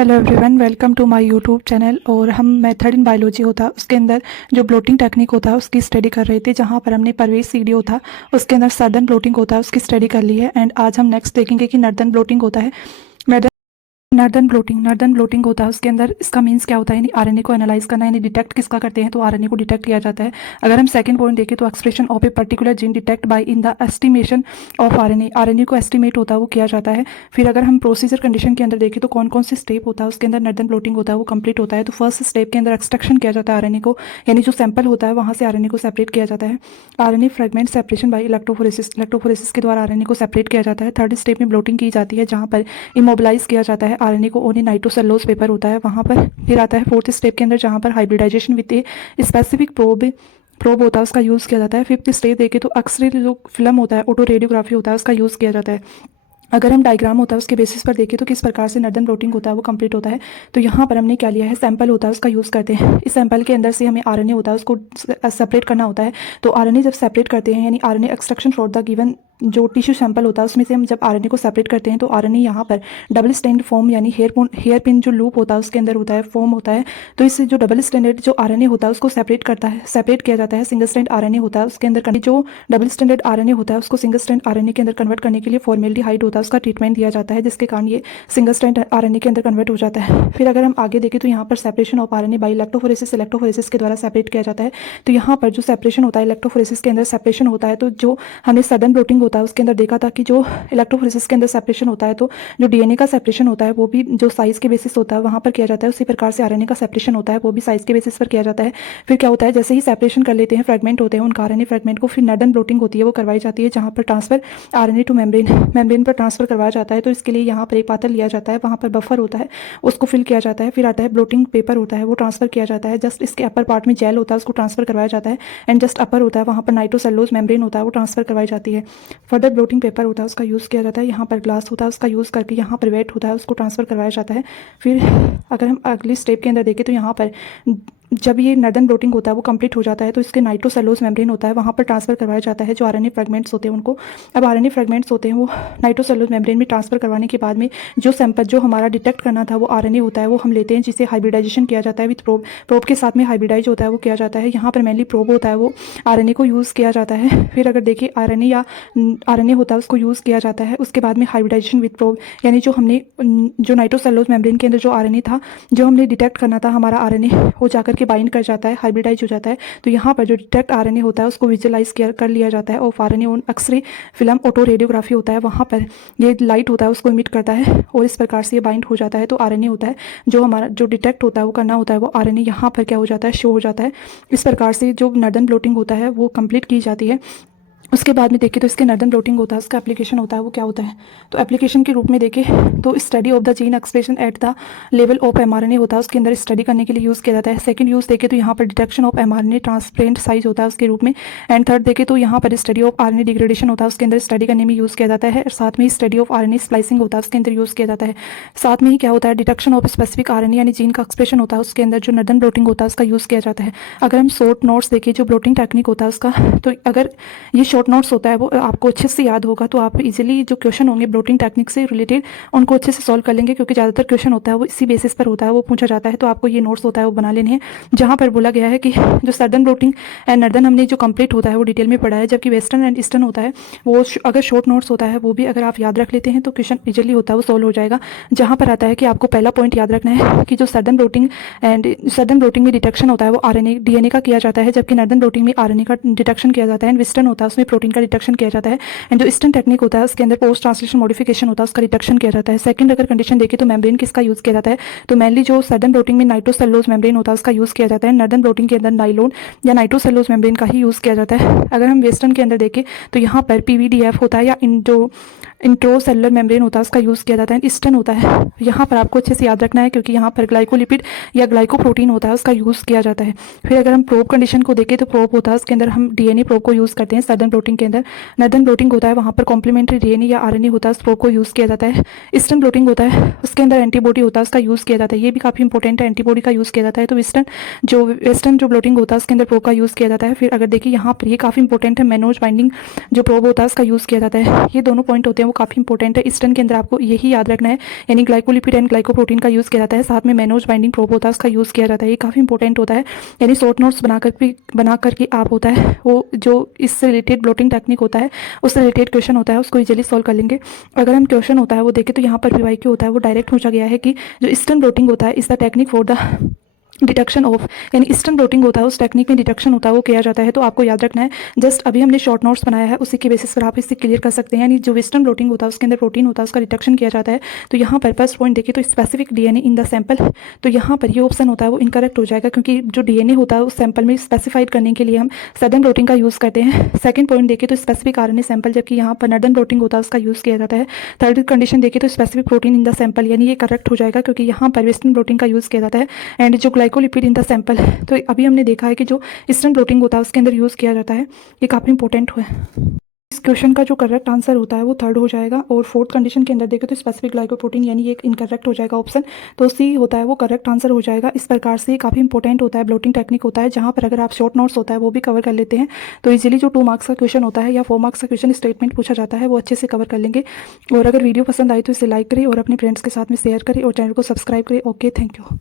Hello everyone, welcome to my YouTube channel. और हम method in biology होता है उसके अंदर जो ब्लोटिंग टेक्निक होता है उसकी स्टडी कर रहे थे, जहाँ पर हमने परवेज सीडी था उसके अंदर सदर्न ब्लोटिंग होता है उसकी स्टडी कर ली है। एंड आज हम नेक्स्ट देखेंगे कि नॉर्दर्न ब्लोटिंग होता है। नॉर्दर्न ब्लोटिंग होता है उसके अंदर इसका मीन्स क्या होता है, यानी आरएनए को एनालाइज करना, यानी डिटेक्ट किसका करते हैं, तो आरएनए को डिटेक्ट किया जाता है। अगर हम सेकंड पॉइंट देखें तो expression of a particular gene detect by in the estimation of RNA को एस्टिमेट होता है वो किया जाता है। फिर अगर हम प्रोसीजर कंडीशन के अंदर देखें तो कौन कौन से स्टेप होता है उसके अंदर नॉर्दर्न ब्लोटिंग होता है वो कंप्लीट होता है। तो फर्स्ट स्टेप के अंदर एक्सट्रैक्शन किया जाता है आरएनए को, यानी जो सैंपल होता है वहाँ से आरएनए को सेपरेट किया जाता है। RNA fragment separation by electrophoresis के द्वारा आरएनए को सेपरेट किया जाता है। थर्ड स्टेप में ब्लोटिंग की जाती है जहाँ पर इमोबिलाइज किया जाता है आरएनए को, ओनली नाइट्रोसेलुलोज पेपर होता है वहाँ पर। फिर आता है फोर्थ स्टेप के अंदर जहाँ पर hybridization with a specific probe होता है उसका यूज़ किया जाता है। फिफ्थ स्टेप देखे तो एक्सरे जो फिल्म होता है, ऑटो रेडियोग्राफी होता है, उसका यूज़ किया जाता है। अगर हम डायग्राम होता है उसके बेसिस पर देखें तो किस प्रकार से नॉर्दर्न ब्लोटिंग होता है वो कंप्लीट होता है। तो यहाँ पर हमने क्या लिया है, सैंपल होता है उसका यूज़ करते हैं। इस सैंपल के अंदर से हमें आरएनए होता है उसको सेपरेट करना होता है। तो आरएनए जब सेपरेट करते हैं, यानी RNA extraction from the given जो टिश्यू सैंपल होता है उसमें से हम जब आरएनए को सेपरेट करते हैं तो आरएनए यहाँ पर डबल स्टैंड फॉर्म, यानी हेयर पिन जो लूप होता है उसके अंदर होता है, फॉर्म होता है। तो इससे जो डबल स्टैंडर्ड जो आरएनए होता है उसको सेपरेट किया जाता है। सिंगल स्टैंड आरएनए होता है उसके अंदर जो डबल स्टैंडर्ड आरएनए होता है उसको सिंगल स्टैंड आरएनए के अंदर कन्वर्ट करने के लिए फॉर्मेल्डिहाइड होता है उसका ट्रीटमेंट दिया जाता है, जिसके कारण ये सिंगल स्टैंड आरएनए के अंदर कन्वर्ट हो जाता है। फिर अगर हम आगे देखें तो यहाँ पर separation of RNA by electrophoresis के द्वारा सेपरेट किया जाता है। तो यहाँ पर जो सेपरेशन होता है इलेक्ट्रोफोरेसिस के अंदर सेपरेशन होता है, तो जो हमने सडन ब्लोटिंग होता है उसके अंदर देखा था कि जो इलेक्ट्रोफोरेसिस के अंदर सेपरेशन होता है तो जो डीएनए का सेपरेशन होता है वो भी जो साइज के बेसिस होता है वहाँ पर किया जाता है। उसी प्रकार से आरएनए का सेपरेशन होता है वो भी साइज के बेसिस पर किया जाता है। फिर क्या होता है, जैसे ही सेपरेशन कर लेते हैं, फ्रेगमेंट होते हैं उनका आरएनए फ्रेगमेंट को, फिर नॉर्दर्न ब्लोटिंग होती है वो करवाई जाती है, जहाँ पर ट्रांसफर आरएनए टू मेम्ब्रेन पर ट्रांसफर करवाया जाता है। तो इसके लिए यहाँ पर एक पात्र लिया जाता है, वहाँ पर बफर होता है उसको फिल किया जाता है। फिर आता है ब्लोटिंग पेपर होता है वो ट्रांसफर किया जाता है। जस्ट इसके अपर पार्ट में जेल होता है उसको ट्रांसफर करवाया जाता है। एंड जस्ट अपर होता है वहाँ पर नाइट्रोसेलुलोज मेम्ब्रेन होता है वो ट्रांसफर करवाई जाती है। फर्दर ब्लोटिंग पेपर होता है उसका यूज़ किया जाता है। यहाँ पर ग्लास होता है उसका यूज़ करके यहाँ पर वेट होता है उसको ट्रांसफ़र करवाया जाता है। फिर अगर हम अगली स्टेप के अंदर देखें तो यहाँ पर जब ये नॉर्दर्न ब्लोटिंग होता है वो कंप्लीट हो जाता है तो इसके नाइट्रोसेलुलोज मेम्ब्रेन होता है वहाँ पर ट्रांसफर करवाया जाता है जो आरएनए फ्रेगमेंट्स होते हैं उनको। अब आरएनए फ्रेगमेंट्स होते हैं वो नाइट्रोसेलुलोज मेम्ब्रेन में ट्रांसफर करवाने के बाद में जो सैंपल जो हमारा डिटेक्ट करना था वो आरएनए होता है वो हम लेते हैं, जिसे हाइब्रिडाइजेशन किया जाता है विथ प्रोब के साथ में हाइब्रिडाइज होता है वो किया जाता है। यहाँ पर मेनली प्रोब होता है वो आरएनए को यूज़ किया जाता है। फिर अगर देखिए आरएनए या आरएनए होता है उसको यूज़ किया जाता है, उसके बाद में हाइब्रिडाइजेशन विथ प्रोब, यानी जो हमने जो नाइट्रोसेलुलोज मेम्ब्रेन के अंदर जो आरएनए था जो हमने डिटेक्ट करना था हमारा आरएनए वो जाकर के बाइंड कर जाता है, हाइब्रिडाइज हो जाता है। तो यहाँ पर जो डिटेक्ट आरएनए होता है उसको विजुअलाइज कर लिया जाता है और RNA on X ray film autoradiography होता है, वहाँ पर ये लाइट होता है उसको इमिट करता है और इस प्रकार से ये बाइंड हो जाता है। तो आरएनए होता है जो हमारा जो डिटेक्ट होता है वो करना होता है वो आरएनए यहाँ पर क्या हो जाता है, शो हो जाता है। इस प्रकार से जो नॉर्दर्न ब्लोटिंग होता है वो कंप्लीट की जाती है। उसके बाद में देखें तो इसके नॉर्दर्न ब्लोटिंग होता है उसका एप्लीकेशन होता है वो क्या होता है, तो एप्लीकेशन के रूप में देखें तो study of the gene expression at the level of mRNA होता है उसके अंदर स्टडी करने के लिए यूज़ किया जाता है। सेकंड यूज़ देखें तो यहाँ पर detection of mRNA transparent size होता है उसके रूप में। एंड थर्ड देखें तो यहाँ पर स्टडी ऑफ आरएनए डिग्रेडेशन होता है उसके अंदर स्टडी करने में यूज़ किया जाता है। साथ में ही स्टडी ऑफ आरएनए स्प्लाइसिंग होता है उसके अंदर यूज़ किया जाता है। साथ में ही क्या होता है, डिटेक्शन ऑफ स्पेसिफिक आरएनए यानी जीन का एक्सप्रेशन होता है उसके अंदर जो नॉर्दर्न ब्लोटिंग होता है उसका यूज़ किया जाता है। अगर हम शॉर्ट नोट्स देखें जो ब्लोटिंग टेक्निक होता है उसका, तो अगर ये शॉर्ट नोट्स होता है वो आपको अच्छे से याद होगा तो आप इजीली जो क्वेश्चन होंगे ब्लोटिंग टेक्निक से रिलेटेड उनको अच्छे से सॉल्व कर लेंगे, क्योंकि ज़्यादातर क्वेश्चन होता है वो इसी बेसिस पर होता है वो पूछा जाता है। तो आपको ये नोट्स होता है वो बना लेने हैं, जहाँ पर बोला गया है कि जो सदर्न ब्लोटिंग एंड नॉर्दर्न हमने जो कंप्लीट होता है वो डिटेल में पढ़ा है, जबकि वेस्टर्न एंड ईस्टर्न होता है वो अगर शॉर्ट नोट्स होता है वो भी अगर आप याद रख लेते हैं तो क्वेश्चन इजीली होता है वो सॉल्व हो जाएगा। जहाँ पर आता है कि आपको पहला पॉइंट याद रखना है कि जो सदर्न ब्लोटिंग में डिटेक्शन होता है वो आरएनए डीएनए का किया जाता है, जबकि नॉर्दर्न ब्लोटिंग में आरएनए का डिटेक्शन किया जाता है। एंड वेस्टर्न होता है उसमें प्रोटीन का डिटेक्शन किया जाता है। एंड जो ईस्टर्न टेक्निक होता है उसके अंदर पोस्ट ट्रांसलेशन मॉडिफिकेशन होता है उसका डिटेक्शन किया जाता है। सेकंड अगर कंडीशन देखें तो मेम्ब्रेन किसका यूज़ किया जाता है, तो मेनली जो सडन ब्लोटिंग में नाइट्रोसेलुलोज मेम्ब्रेन होता है उसका यूज़ किया जाता है। नॉर्दर्न ब्लोटिंग के अंदर नाइलोन या नाइट्रोसेलुलोज मेम्ब्रेन का ही यूज़ किया जाता है। अगर हम वेस्टर्न के अंदर देखें तो यहाँ पर पीवीडीएफ होता है या जो इंट्रोसेलुलर मेम्ब्रेन होता है उसका यूज़ किया जाता है। ईस्टर्न होता है, यहाँ पर आपको अच्छे से याद रखना है क्योंकि यहाँ पर ग्लाइकोलिपिड या ग्लाइकोप्रोटीन होता है उसका यूज़ किया जाता है। फिर अगर हम प्रोब कंडीशन को देखें तो प्रोब होता है उसके अंदर हम डीएनए प्रोब को यूज़ करते हैं सदर्न ब्लोटिंग के अंदर। नॉर्दर्न ब्लोटिंग होता है वहाँ पर कॉम्प्लीमेंट्री डीएनए या आरएनए होता है उस प्रोब को यूज़ किया जाता है। ईस्टर्न ब्लोटिंग होता है उसके अंदर एंटीबॉडी होता है उसका यूज़ किया जाता है, ये भी काफ़ी इंपॉर्टेंट है, एंटीबॉडी का यूज़ किया जाता है। तो वेस्टर्न जो ब्लोटिंग होता है उसके अंदर प्रोब का यूज़ किया जाता है। फिर अगर देखिए यहाँ पर ये काफ़ी इंपॉर्टेंट है, मैनोज बाइंडिंग जो प्रोब होता है उसका यूज़ किया जाता है। ये दोनों पॉइंट होते हैं वो काफ़ी इंपॉर्टेंट है। ईस्टर्न के अंदर आपको यही याद रखना है, यानी ग्लाइकोलिपिड एंड ग्लाइकोप्रोटीन का यूज़ किया जाता है, साथ में मैनोज बाइंडिंग प्रोब होता है उसका यूज़ किया जाता है। ये काफ़ी इंपॉर्टेंट होता है, यानी शॉर्ट नोट्स बना करके आप होता है वो जो इससे रिलेटेड ब्लोटिंग टेक्निक होता है उससे रिलेटेड क्वेश्चन होता है उसको इजीली सॉल्व कर लेंगे। अगर हम क्वेश्चन होता है वो देखें तो यहाँ पर भी वाई होता है वो डायरेक्ट पूछा गया है कि जो ईस्टर्न ब्लोटिंग होता है इस the technique for the detection of, यानी ईस्टर्न ब्लोटिंग होता है उस टेक्निक में डिटेक्शन होता है वो किया जाता है। तो आपको याद रखना है, जस्ट अभी हमने शॉर्ट नोट्स बनाया है उसी के बेसिस पर आप इसे क्लियर कर सकते हैं। यानी जो वेस्टर्न ब्लोटिंग होता है उसके अंदर प्रोटीन होता है उसका डिटेक्शन किया जाता है। तो यहाँ पर फर्स्ट पॉइंट देखिए तो specific DNA in the sample, तो यहाँ पर ये ऑप्शन होता है वो इनकरेक्ट हो जाएगा, क्योंकि जो डीएनए होता है उस सैंपल में स्पेसिफाइड करने के लिए हम सदर्न ब्लोटिंग का यूज़ करते हैं। सेकंड पॉइंट देखिए तो स्पेसिफिक आरएनए सैंपल, जबकि यहाँ पर नॉर्दर्न ब्लोटिंग होता है उसका यूज़ किया जाता है। थर्ड कंडीशन देखिए तो specific protein in the sample, यानी ये करेक्ट हो जाएगा क्योंकि यहाँ पर वेस्टर्न ब्लोटिंग का यूज़ किया जाता है। एंड जो ग्लाइकोलिपिड इन द सैंपल, तो अभी हमने देखा है कि जो ईस्टर्न ब्लोटिंग होता है उसके अंदर यूज़ किया जाता है, ये काफ़ी इंपॉर्टेंट है। इस क्वेश्चन का जो करेक्ट आंसर होता है वो थर्ड हो जाएगा। और फोर्थ कंडीशन के अंदर देखें तो स्पेसिफिक ग्लाइकोप्रोटीन, यानी ये इनकरेक्ट हो जाएगा ऑप्शन, तो सी होता है वो करेक्ट आंसर हो जाएगा। इस प्रकार से काफ़ी इंपॉर्टेंट होता है, ब्लोटिंग टेक्निक होता है जहाँ पर अगर आप शॉर्ट नोट्स होता है वो भी कवर कर लेते हैं तो इजीली जो 2 मार्क्स का क्वेश्चन होता है या 4 मार्क्स का क्वेश्चन स्टेटमेंट पूछा जाता है वो अच्छे से कवर कर लेंगे। और अगर वीडियो पसंद आई तो इसे लाइक करें और अपने फ्रेंड्स के साथ में शेयर करें और चैनल को सब्सक्राइब करें। Okay, thank you.